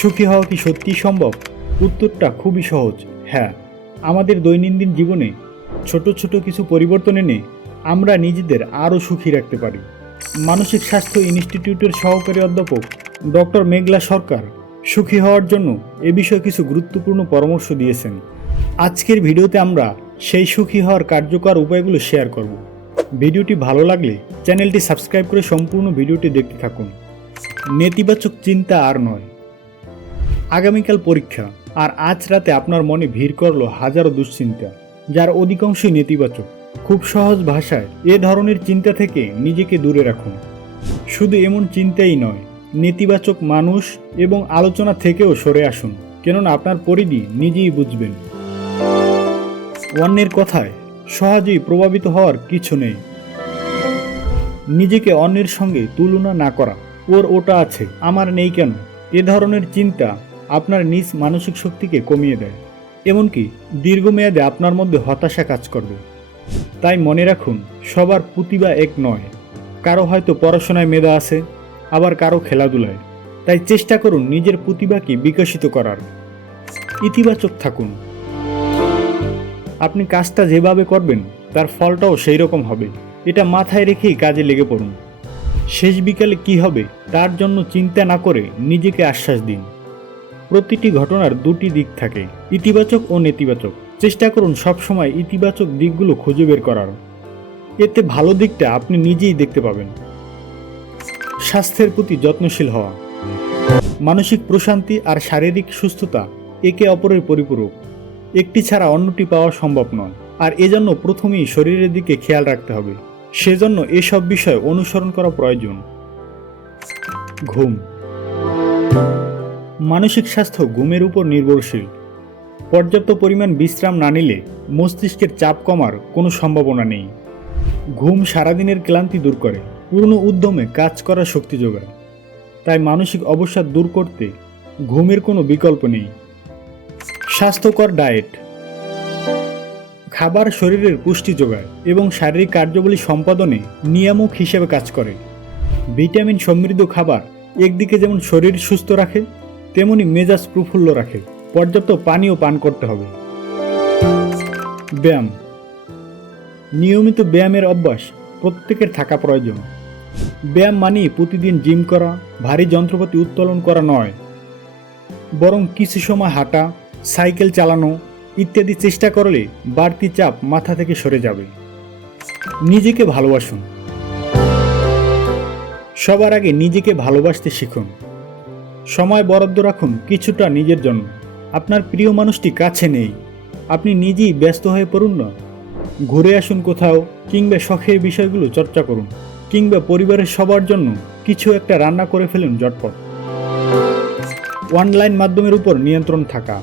সুখী হওয়া কি সত্যিই সম্ভব? উত্তরটা খুবই সহজ। হ্যাঁ আমাদের দৈনন্দিন জীবনে ছোট ছোট কিছু পরিবর্তন এনে আমরা নিজেদের আরও সুখী রাখতে পারি। মানসিক স্বাস্থ্য ইনস্টিটিউটের সহকারী অধ্যাপক ডক্টর মেঘলা সরকার সুখী হওয়ার জন্য এ বিষয়ে কিছু গুরুত্বপূর্ণ পরামর্শ দিয়েছেন। আজকের ভিডিওতে আমরা সেই সুখী হওয়ার কার্যকর উপায়গুলো শেয়ার করব। ভিডিওটি ভালো লাগলে চ্যানেলটি সাবস্ক্রাইব করে সম্পূর্ণ ভিডিওটি দেখতে থাকুন। নেতিবাচক চিন্তা আর নয়। আগামীকাল পরীক্ষা, আর আজ রাতে আপনার মনে ভিড় করল হাজারো দুশ্চিন্তা, যার অধিকাংশই নেতিবাচক। খুব সহজ ভাষায়, এ ধরনের চিন্তা থেকে নিজেকে দূরে রাখুন। শুধু এমন চিন্তাই নয়, নেতিবাচক মানুষ এবং আলোচনা থেকেও সরে আসুন, কেননা আপনার পরিধি নিজেই বুঝবেন। অন্যের কথায়, সহজেই প্রভাবিত হওয়ার কিছু নেই। নিজেকে অন্যের সঙ্গে তুলনা না করা, ওর ওটা আছে, আমার নেই কেন? এ ধরনের চিন্তা আপনার নিজ মানসিক শক্তিকে কমিয়ে দেয়। এমনকি দীর্ঘমেয়াদে আপনার মধ্যে হতাশা কাজ করবে। তাই মনে রাখুন, সবার প্রতিভা এক নয়। কারও হয়তো পড়াশোনায় মেধা আছে, আবার কারও খেলাধুলায়। তাই চেষ্টা করুন নিজের প্রতিভাকে বিকশিত করার। ইতিবাচক থাকুন। আপনি কাজটা যেভাবে করবেন, তার ফলটাও সেই রকম হবে। এটা মাথায় রেখেই কাজে লেগে পড়ুন। শেষ বিকালে কি হবে, তার জন্য চিন্তা না করে নিজেকে আশ্বাস দিন। প্রতিটি ঘটনার দুটি দিক থাকে, ইতিবাচক ও নেতিবাচক। চেষ্টা করুন সবসময় ইতিবাচক দিকগুলো খুঁজে বের করার। এতে ভালো দিকটা আপনি নিজেই দেখতে পাবেন। স্বাস্থ্যের প্রতি যত্নশীল হওয়া। মানসিক প্রশান্তি আর শারীরিক সুস্থতা একে অপরের পরিপূরক। একটি ছাড়া অন্যটি পাওয়া সম্ভব নয়। আর এজন্য প্রথমেই শরীরের দিকে খেয়াল রাখতে হবে। সেজন্য এসব বিষয় অনুসরণ করা প্রয়োজন। ঘুম। মানসিক স্বাস্থ্য ঘুমের উপর নির্ভরশীল। পর্যাপ্ত পরিমাণ বিশ্রাম না নিলে মস্তিষ্কের চাপ কমার কোনো সম্ভাবনা নেই। ঘুম সারাদিনের ক্লান্তি দূর করে পূর্ণ উদ্যমে কাজ করার শক্তি যোগায়। তাই মানসিক অবসাদ দূর করতে ঘুমের কোনো বিকল্প নেই। স্বাস্থ্যকর ডায়েট। খাবার শরীরের পুষ্টি যোগায় এবং শারীরিক কার্যাবলী সম্পাদনে নিয়ামক হিসেবে কাজ করে। ভিটামিন সমৃদ্ধ খাবার একদিকে যেমন শরীর সুস্থ রাখে তেমনি মেজাজ প্রফুল্ল রাখে। পর্যাপ্ত পানীয় পান করতে হবে। ব্যায়াম। নিয়মিত ব্যায়ামের অভ্যাস প্রত্যেকের থাকা প্রয়োজন। ব্যায়াম মানেই প্রতিদিন জিম করা, ভারী যন্ত্রপাতি উত্তোলন করা নয়। বরং কিছু সময় হাঁটা, সাইকেল চালানো ইত্যাদি চেষ্টা করলে বাড়তি চাপ মাথা থেকে সরে যাবে। নিজেকে ভালোবাসুন। সবার আগে নিজেকে ভালোবাসতে শিখুন। সময় বরাদ্দ রাখুন কিছুটা নিজের জন্য। আপনার প্রিয় মানুষটি কাছে নেই। আপনি নিজেই ব্যস্ত হয়ে পড়ুন না। ঘুরে আসুন কোথাও কিংবা শখের বিষয়গুলো চর্চা করুন কিংবা পরিবারের সবার জন্য কিছু একটা রান্না করে ফেলুন জটপট অনলাইন মাধ্যমের উপর নিয়ন্ত্রণ থাকা।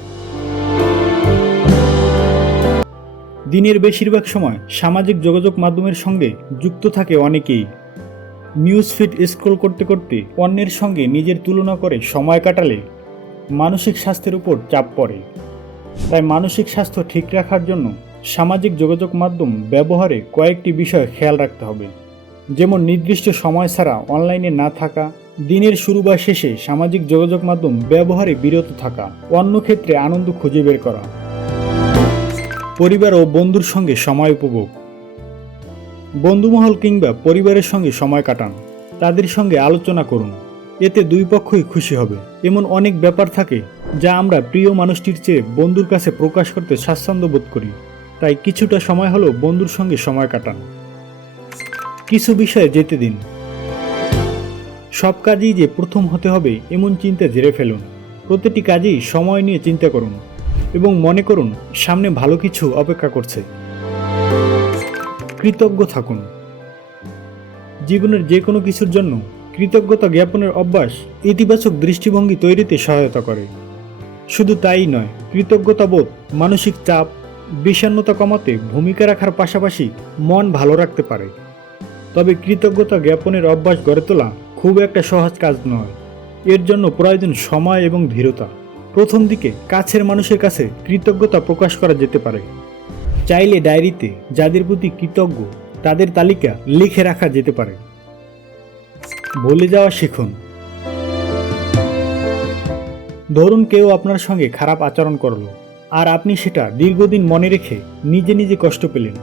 দিনের বেশিরভাগ সময় সামাজিক যোগাযোগ মাধ্যমের সঙ্গে যুক্ত থাকে অনেকেই। নিউজ ফিড স্ক্রোল করতে করতে অন্যের সঙ্গে নিজের তুলনা করে সময় কাটালে মানসিক স্বাস্থ্যের উপর চাপ পড়ে। তাই মানসিক স্বাস্থ্য ঠিক রাখার জন্য সামাজিক যোগাযোগ মাধ্যম ব্যবহারে কয়েকটি বিষয় খেয়াল রাখতে হবে। যেমন নির্দিষ্ট সময় ছাড়া অনলাইনে না থাকা, দিনের শুরু বা শেষে সামাজিক যোগাযোগ মাধ্যম ব্যবহারে বিরত থাকা, অন্য ক্ষেত্রে আনন্দ খুঁজে বের করা। পরিবার ও বন্ধুর সঙ্গে সময় উপভোগ। বন্ধুমহল কিংবা পরিবারের সঙ্গে সময় কাটান। তাদের সঙ্গে আলোচনা করুন। এতে দুই পক্ষই খুশি হবে। এমন অনেক ব্যাপার থাকে যা আমরা প্রিয় মানুষটির চেয়ে বন্ধুর কাছে প্রকাশ করতে স্বাচ্ছন্দ্য বোধ করি। তাই কিছুটা সময় হলেও বন্ধুর সঙ্গে সময় কাটান। কিছু বিষয়ে যেতে দিন। সব কাজেই যে প্রথম হতে হবে এমন চিন্তা জেরে ফেলুন। প্রতিটি কাজেই সময় নিয়ে চিন্তা করুন এবং মনে করুন সামনে ভালো কিছু অপেক্ষা করছে। কৃতজ্ঞ থাকুন। জীবনের যে কোনো কিছুর জন্য কৃতজ্ঞতা জ্ঞাপনের অভ্যাস ইতিবাচক দৃষ্টিভঙ্গি তৈরিতে সহায়তা করে। শুধু তাই নয়, কৃতজ্ঞতা বোধ, মানসিক চাপ, বিষণ্ণতা কমাতে ভূমিকা রাখার পাশাপাশি মন ভালো রাখতে পারে। তবে কৃতজ্ঞতা জ্ঞাপনের অভ্যাস গড়ে তোলা খুব একটা সহজ কাজ নয়। এর জন্য প্রয়োজন সময় এবং ধীরতা। প্রথম দিকে কাছের মানুষের কাছে কৃতজ্ঞতা প্রকাশ করা যেতে পারে। চাইলে ডায়েরিতে যাদের প্রতি কৃতজ্ঞ, তাদের তালিকা লিখে রাখা যেতে পারে। ভুলে যাওয়া শিখুন। ধরুন কেউ আপনার সঙ্গে খারাপ আচরণ করল, আর আপনি সেটা দীর্ঘদিন মনে রেখে নিজে নিজে কষ্ট পেলেন।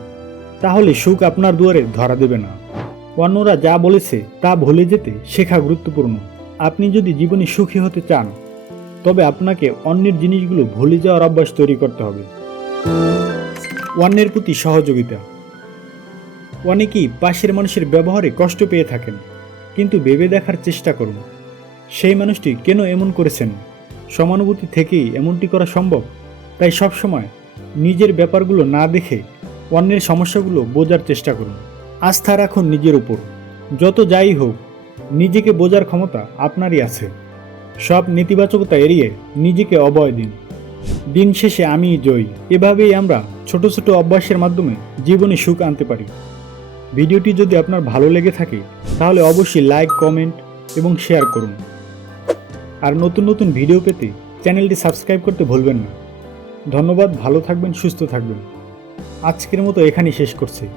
তাহলে সুখ আপনার দুয়ারে ধরা দেবে না। অন্যরা যা বলেছে তা ভুলে যেতে শেখা গুরুত্বপূর্ণ। আপনি যদি জীবনে সুখী হতে চান, তবে আপনাকে অন্যের জিনিসগুলো ভুলে যাওয়ার অভ্যাস তৈরি করতে হবে। অন্যের প্রতি সহযোগিতা। অনেকেই পাশের মানুষের ব্যবহারে কষ্ট পেয়ে থাকেন, কিন্তু ভেবে দেখার চেষ্টা করুন, সেই মানুষটি কেন এমন করেছেন? সমানুভূতি থেকেই এমনটি করা সম্ভব? তাই সবসময় নিজের ব্যাপারগুলো না দেখে অন্যের সমস্যাগুলো বোঝার চেষ্টা করুন। আস্থা রাখুন নিজের উপর। যত যাই হোক, নিজেকে বোঝার ক্ষমতা আপনারই আছে। সব নেতিবাচকতা এড়িয়ে নিজেকে অবয় দিন। দিন শেষে আমি জয়ী। এভাবেই আমরা ছোট ছোট অভ্যাসের মাধ্যমে জীবনে সুখ আনতে পারি। ভিডিওটি যদি আপনার ভালো লেগে থাকে, তাহলে অবশ্যই লাইক কমেন্ট এবং শেয়ার করুন। আর নতুন নতুন ভিডিও পেতে চ্যানেলটি সাবস্ক্রাইব করতে ভুলবেন না। ধন্যবাদ, ভালো থাকবেন, সুস্থ থাকবেন। আজকের মতো এখানেই শেষ করছি।